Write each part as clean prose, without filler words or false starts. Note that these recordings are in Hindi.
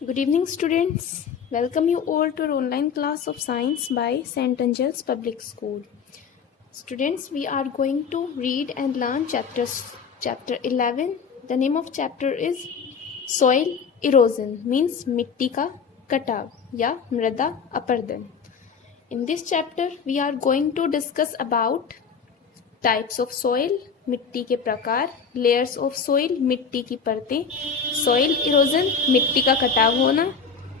Good evening, students. Welcome you all to our online class of science by St. Angel's Public School. Students, we are going to read and learn chapter 11. The name of chapter is Soil Erosion, means मिट्टी का कटाव या मृदा अपरदन. In this chapter, we are going to discuss about types of soil, मिट्टी के प्रकार, लेयर्स ऑफ सॉइल, मिट्टी की परतें, सॉइल इरोजन, मिट्टी का कटाव होना,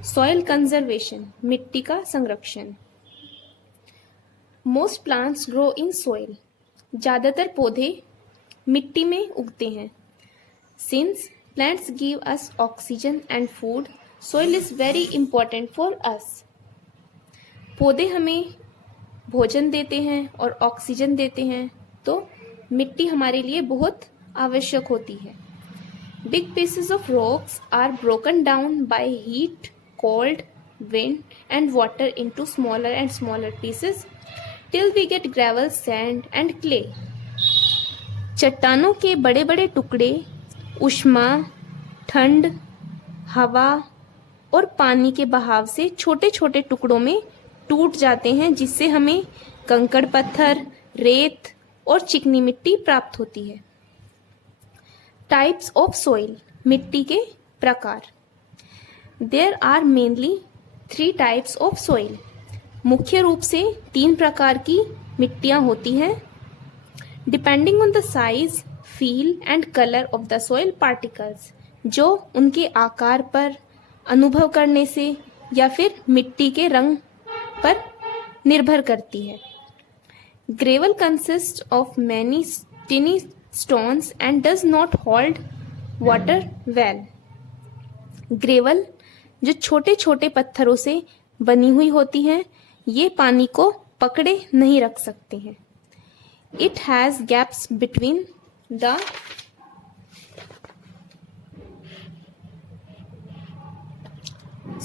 सॉइल कंजर्वेशन, मिट्टी का संरक्षण. Most plants grow in soil. ज़्यादातर पौधे मिट्टी में उगते हैं. Since plants give us oxygen and food, soil is very important for us. पौधे हमें भोजन देते हैं और ऑक्सीजन देते हैं, तो मिट्टी हमारे लिए बहुत आवश्यक होती है. Big pieces of rocks are broken down by heat, cold, wind and water into smaller and smaller pieces till we get gravel, sand and clay. चट्टानों के बड़े बड़े टुकड़े ऊष्मा, ठंड, हवा और पानी के बहाव से छोटे छोटे टुकड़ों में टूट जाते हैं, जिससे हमें कंकड़ पत्थर, रेत और चिकनी मिट्टी प्राप्त होती है. टाइप्स ऑफ सॉइल, मिट्टी के प्रकार. There are mainly 3 types of soil. मुख्य रूप से 3 प्रकार की मिट्टियां होती हैं. Depending on the size, feel and colour of the soil particles, जो उनके आकार पर, अनुभव करने से या फिर मिट्टी के रंग पर निर्भर करती है. Gravel consists of many tiny stones and does not hold water well. Gravel जो छोटे छोटे पत्थरों से बनी हुई होती हैं, ये पानी को पकड़े नहीं रख सकते हैं. It has gaps between the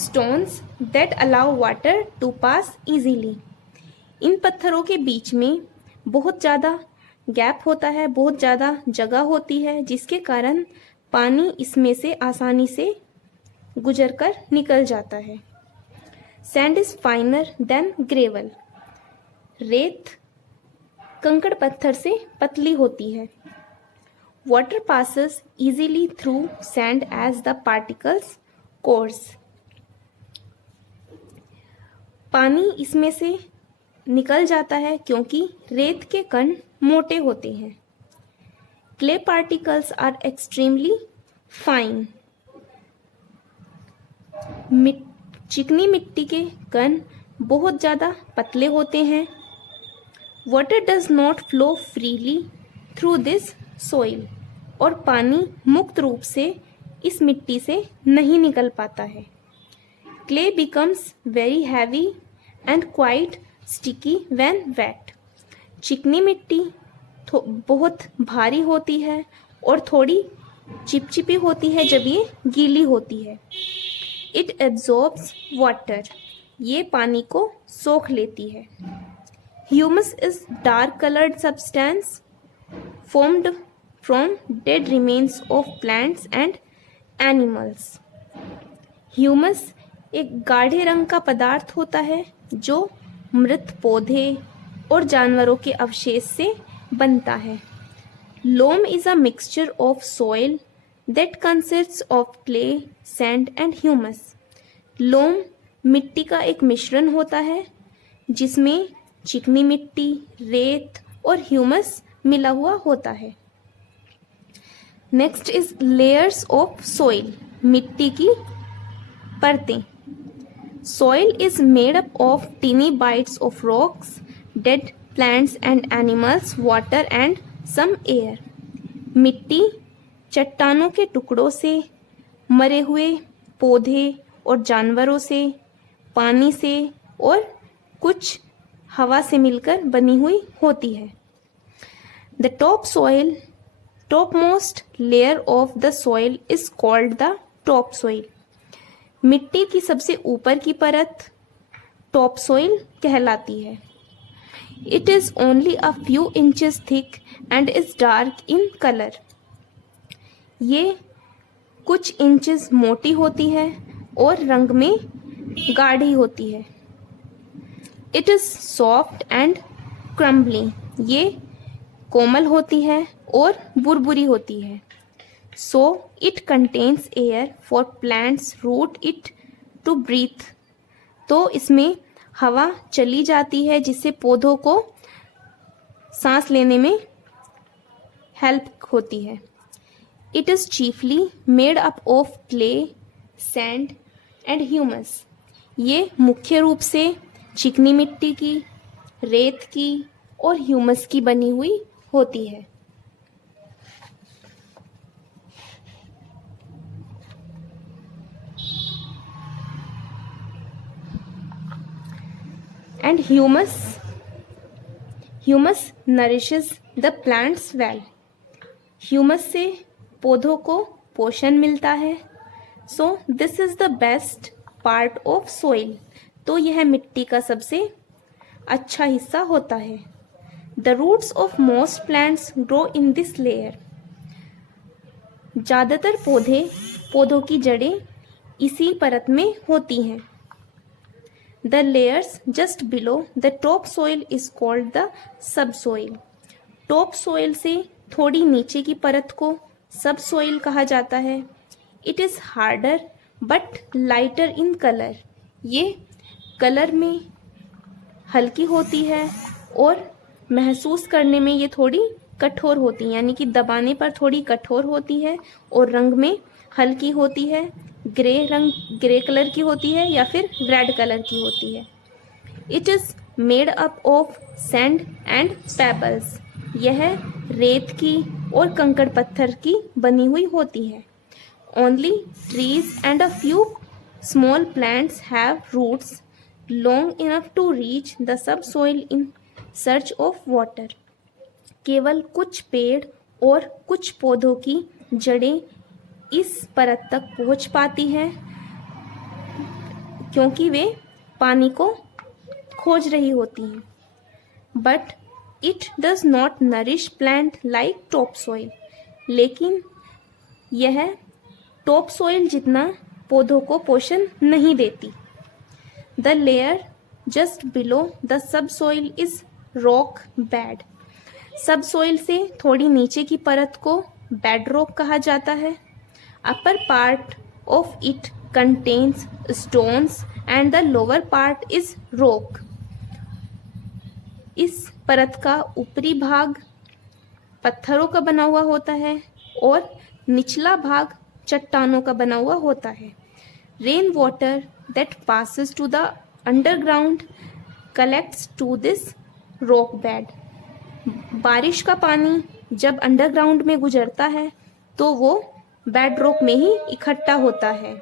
stones that allow water to pass easily. इन पत्थरों के बीच में बहुत ज़्यादा गैप होता है, बहुत ज़्यादा जगह होती है, जिसके कारण पानी इसमें से आसानी से गुजरकर निकल जाता है. Sand is finer than gravel. रेत कंकड़ पत्थर से पतली होती है. Water passes easily through sand as the particles coarse. पानी इसमें से निकल जाता है क्योंकि रेत के कण मोटे होते हैं. Clay particles are extremely fine. चिकनी मिट्टी के कण बहुत ज़्यादा पतले होते हैं. Water does not flow freely through this soil. और पानी मुक्त रूप से इस मिट्टी से नहीं निकल पाता है. Clay becomes very heavy and quite sticky when wet. चिकनी मिट्टी बहुत भारी होती है और थोड़ी चिपचिपी होती है जब ये गीली होती है. It absorbs water. ये पानी को सोख लेती है. Humus is dark coloured substance formed from dead remains of plants and animals. Humus एक गाढ़े रंग का पदार्थ होता है जो मृत पौधे और जानवरों के अवशेष से बनता है. Loam is a mixture of soil that consists of clay, sand and humus. Loam मिट्टी का एक मिश्रण होता है जिसमें चिकनी मिट्टी, रेत और ह्यूमस मिला हुआ होता है. Next is layers of soil, मिट्टी की परतें. Soil is made up of teeny bites of rocks, dead plants and animals, water and some air. मिट्टी चट्टानों के टुकड़ों से, मरे हुए पौधे और जानवरों से, पानी से और कुछ हवा से मिलकर बनी हुई होती है. The topmost layer of the soil is called the topsoil. मिट्टी की सबसे ऊपर की परत टॉप सॉइल कहलाती है. It is only a few inches thick and is dark in colour. ये कुछ इंचेस मोटी होती है और रंग में गाढ़ी होती है। It is soft and crumbly, ये कोमल होती है और बुरबुरी होती है। So it contains air for plants root it to breathe, तो इसमें हवा चली जाती है जिससे पौधों को सांस लेने में हेल्प होती है। It is chiefly made up of clay, sand and humus, ये मुख्य रूप से चिकनी मिट्टी की, रेत की और ह्यूमस की बनी हुई होती है। And humus nourishes the plants well, humus से पौधों को पोषण मिलता है। So this is the best part of soil, तो यह मिट्टी का सबसे अच्छा हिस्सा होता है। The roots of most plants grow in this layer, ज़्यादातर पौधों की जड़ें इसी परत में होती हैं। The layers just below the top soil is called the sub soil, top soil से थोड़ी नीचे की परत को सब सोइल कहा जाता है। It is harder but lighter in colour, ये कलर में हल्की होती है और महसूस करने में ये थोड़ी कठोर होती है, यानी कि दबाने पर थोड़ी कठोर होती है और रंग में हल्की होती है। ग्रे कलर की होती है या फिर रेड कलर की होती है। It is made up of sand and pebbles, यह रेत की और कंकड़ पत्थर की बनी हुई होती है। Only trees and a few small plants have roots long enough to reach the sub soil in search of water, केवल कुछ पेड़ और कुछ पौधों की जड़ें इस परत तक पहुंच पाती हैं क्योंकि वे पानी को खोज रही होती हैं। But it does not nourish plant like top soil, लेकिन यह टॉप सोइल जितना पौधों को पोषण नहीं देती। The layer just below the sub soil is rock bed, सब सोइल से थोड़ी नीचे की परत को बेड रॉक कहा जाता है। Upper part of it contains stones and the lower part is rock, इस परत का ऊपरी भाग पत्थरों का बना हुआ होता है और निचला भाग चट्टानों का बना हुआ होता है। Rain water that passes to the underground collects to this rock bed, बारिश का पानी जब अंडरग्राउंड में गुजरता है तो वो बेड रॉक में ही इकट्ठा होता है।